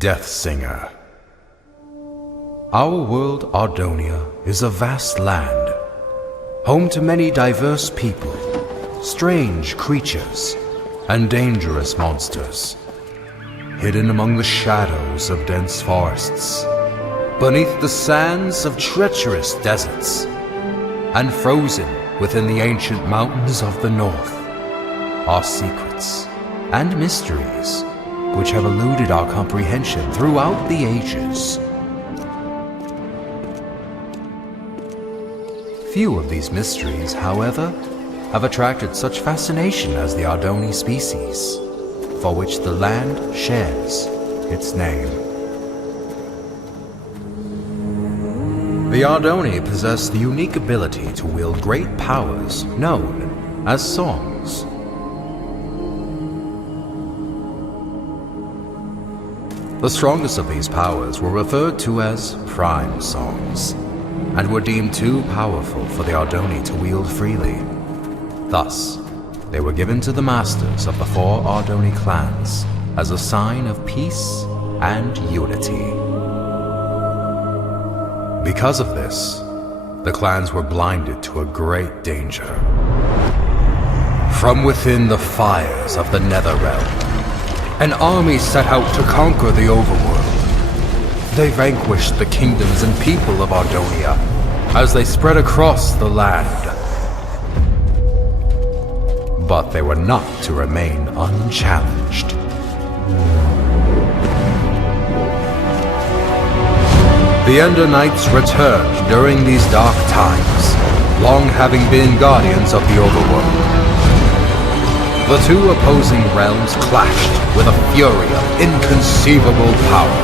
Death Singer. Our world, Ardonia, is a vast land, home to many diverse people, strange creatures, and dangerous monsters, hidden among the shadows of dense forests, beneath the sands of treacherous deserts, and frozen within the ancient mountains of the north, are secrets and mysteries which have eluded our comprehension throughout the ages. Few of these mysteries, however, have attracted such fascination as the Ardoni species, for which the land shares its name. The Ardoni possess the unique ability to wield great powers known as songs. The strongest of these powers were referred to as prime songs, and were deemed too powerful for the Ardoni to wield freely. Thus, they were given to the masters of the 4 Ardoni clans as a sign of peace and unity. Because of this, the clans were blinded to a great danger. From within the fires of the Netherrealm, an army set out to conquer the overworld. They vanquished the kingdoms and people of Ardonia as they spread across the land. But they were not to remain unchallenged. The Ender Knights returned during these dark times, long having been guardians of the overworld. The 2 opposing realms clashed with a fury of inconceivable power.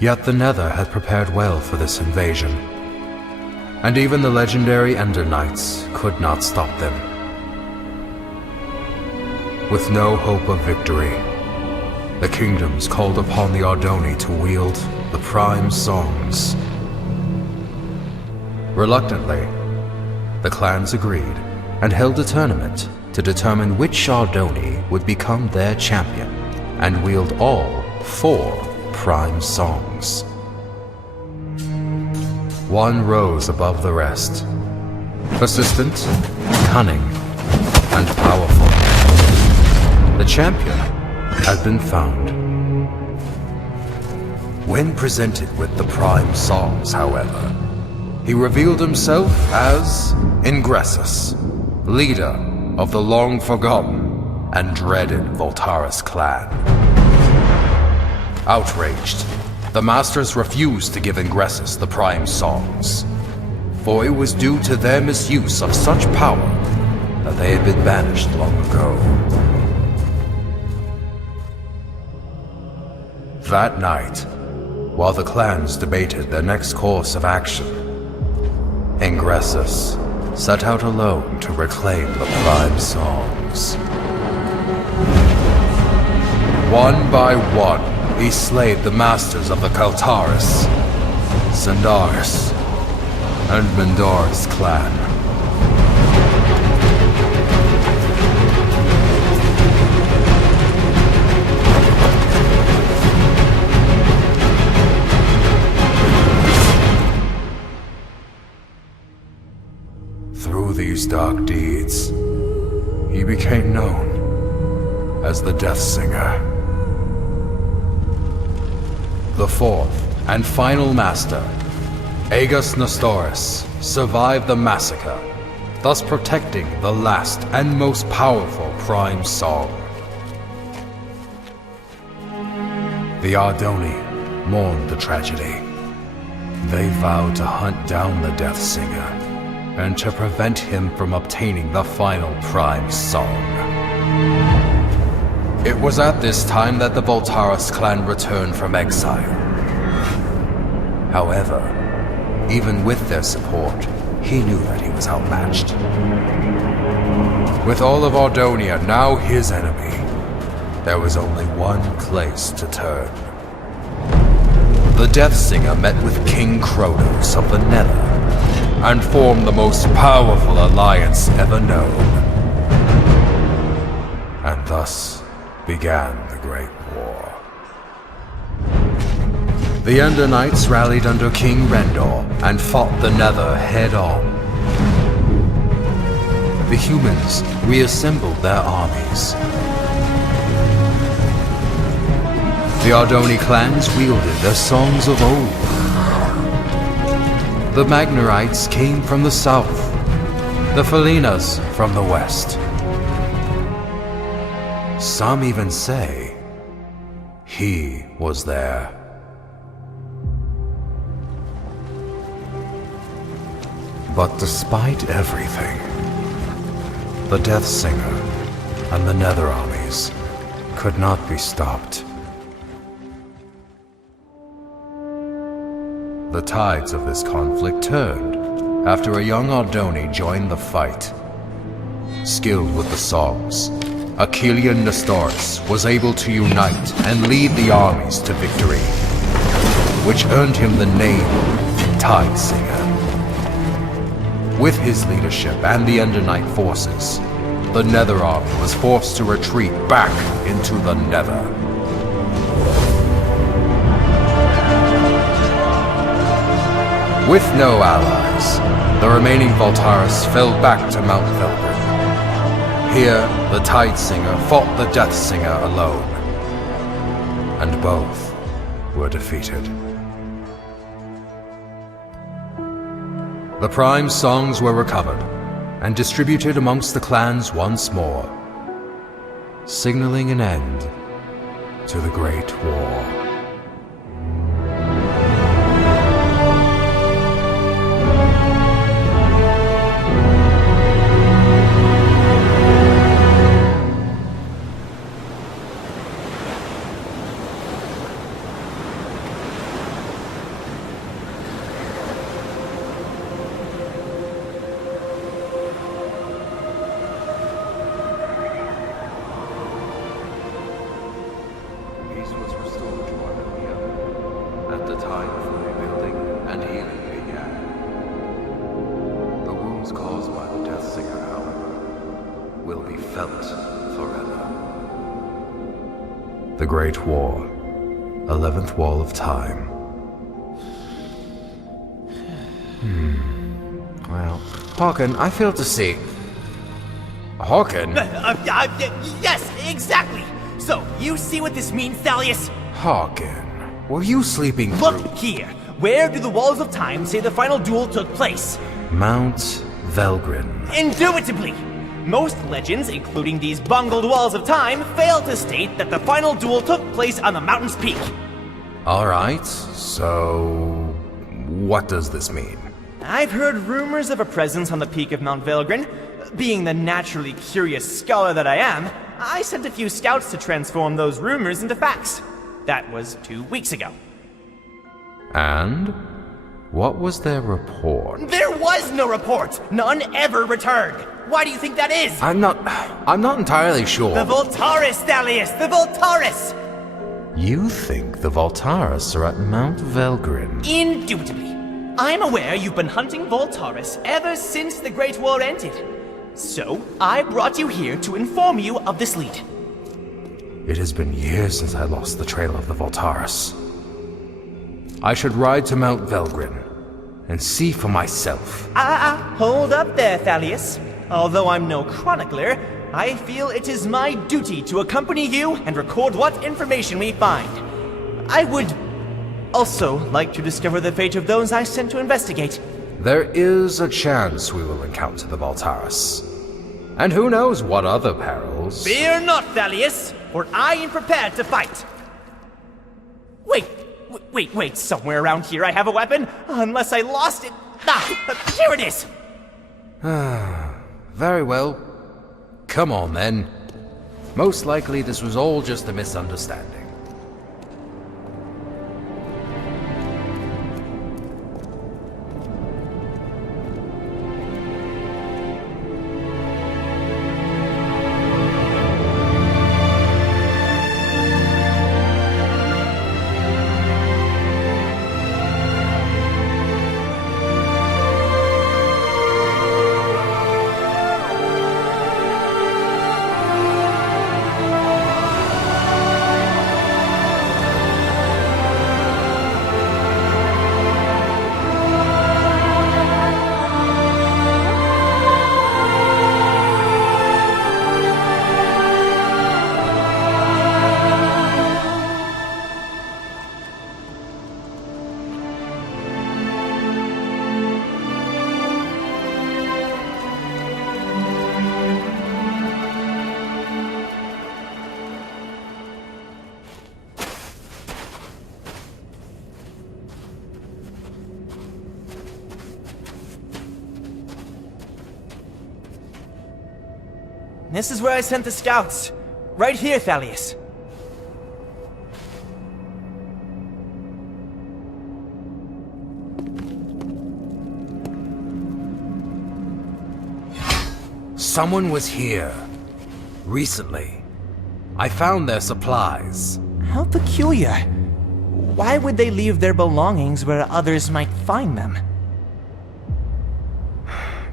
Yet the Nether had prepared well for this invasion, and even the legendary Ender Knights could not stop them. With no hope of victory, the kingdoms called upon the Ardoni to wield the prime songs. Reluctantly, the clans agreed and held a tournament to determine which Ardoni would become their champion and wield all 4 prime songs. One rose above the rest, persistent, cunning, and powerful. The champion had been found. When presented with the prime songs, however, he revealed himself as Ingressus, leader of the long-forgotten and dreaded Voltaris clan. Outraged, the masters refused to give Ingressus the prime songs, for it was due to their misuse of such power that they had been banished long ago. That night, while the clans debated their next course of action, Ingressus set out alone to reclaim the prime songs. One by one, he slayed the masters of the Kaltaris, Sandaris, and Mendoris clan. Through these dark deeds, he became known as the Death Singer. The 4th and final master, Aegis Nestoris, survived the massacre, thus protecting the last and most powerful prime song. The Ardoni mourned the tragedy. They vowed to hunt down the Death Singer and to prevent him from obtaining the final prime song. It was at this time that the Voltaris clan returned from exile. However, even with their support, he knew that he was outmatched. With all of Ardonia now his enemy, there was only one place to turn. the Death Singer met with King Kronos of the Nether and formed the most powerful alliance ever known. And thus began the Great War. The Ender Knights rallied under King Rendor and fought the Nether head-on. The humans reassembled their armies. The Ardoni clans wielded their songs of old. The Magnarites came from the south, the Felinas from the west. Some even say he was there. But despite everything, the Death Singer and the Nether armies could not be stopped. The tides of this conflict turned after a young Ardoni joined the fight. Skilled with the songs, Achillean Nestoris was able to unite and lead the armies to victory, which earned him the name Tide Singer. With his leadership and the Ender Knight forces, the Nether army was forced to retreat back into the Nether. With no allies, the remaining Voltaris fell back to Mount Velgrin. Here, the Tide Singer fought the Death Singer alone, and both were defeated. The Prime songs were recovered and distributed amongst the clans once more, signaling an end to the Great War. The Great War, 11th Wall of Time. Well, Hawken, I fail to see. Hawken? Yes, exactly! So, you see what this means, Thalius? Hawken, were you sleeping through? Look here! Where do the Walls of Time say the final duel took place? Mount Velgrin. Indubitably! Most legends, including these bungled Walls of Time, fail to state that the final duel took place on the mountain's peak. Alright, so what does this mean? I've heard rumors of a presence on the peak of Mount Velgrin. Being the naturally curious scholar that I am, I sent a few scouts to transform those rumors into facts. That was 2 weeks ago. And? What was their report? There was no report! None ever returned! Why do you think that is? I'm not entirely sure. The Voltaris, Thalius! The Voltaris! You think the Voltaris are at Mount Velgrin? Indubitably. I'm aware you've been hunting Voltaris ever since the Great War ended. So, I brought you here to inform you of this lead. It has been years since I lost the trail of the Voltaris. I should ride to Mount Velgrin and see for myself. Hold up there, Thalius. Although I'm no chronicler, I feel it is my duty to accompany you and record what information we find. I would also like to discover the fate of those I sent to investigate. There is a chance we will encounter the Voltaris. And who knows what other perils. Fear not, Thalius, for I am prepared to fight. Wait, somewhere around here I have a weapon, unless I lost it. Here it is! Very well. Come on, then. Most likely this was all just a misunderstanding. This is where I sent the scouts. Right here, Thalius. Someone was here. Recently. I found their supplies. How peculiar. Why would they leave their belongings where others might find them?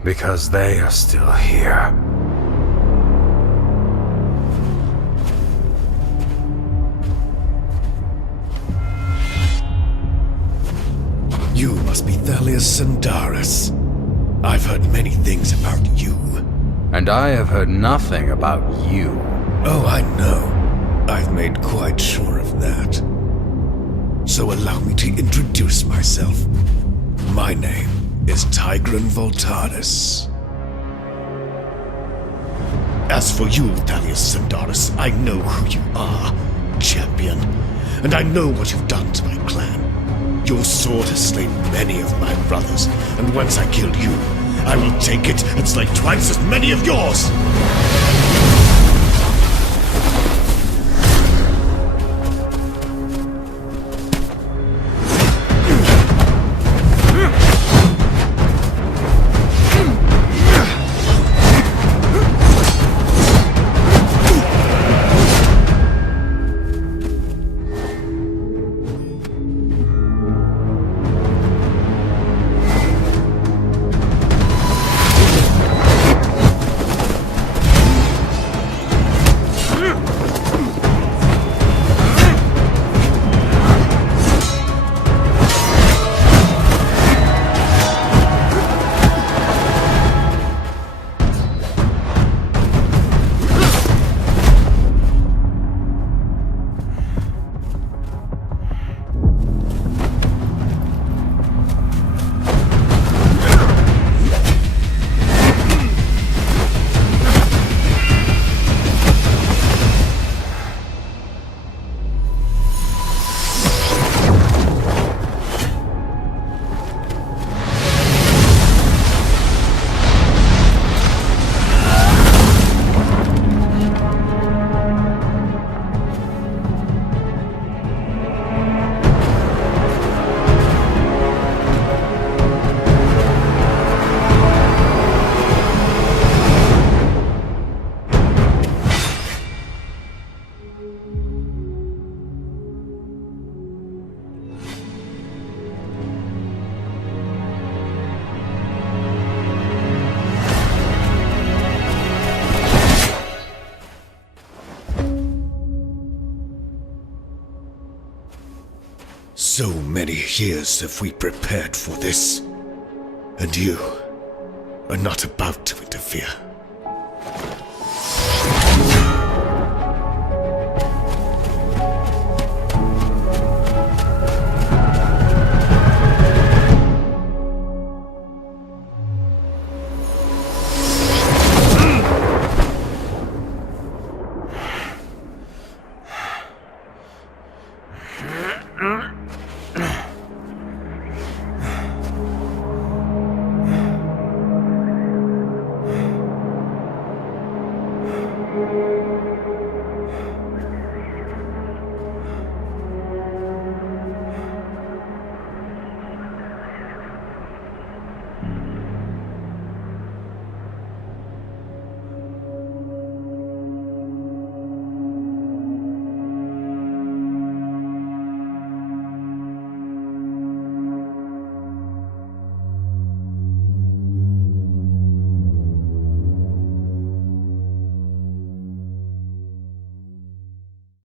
Because they are still here. You must be Thalius Sandaris. I've heard many things about you. And I have heard nothing about you. Oh, I know. I've made quite sure of that. So allow me to introduce myself. My name is Tigran Voltaris. As for you, Thalius Sandaris, I know who you are, champion. And I know what you've done to my clan. Your sword has slain many of my brothers, and once I kill you, I will take it and slay twice as many of yours! So many years have we prepared for this, and you are not about to interfere.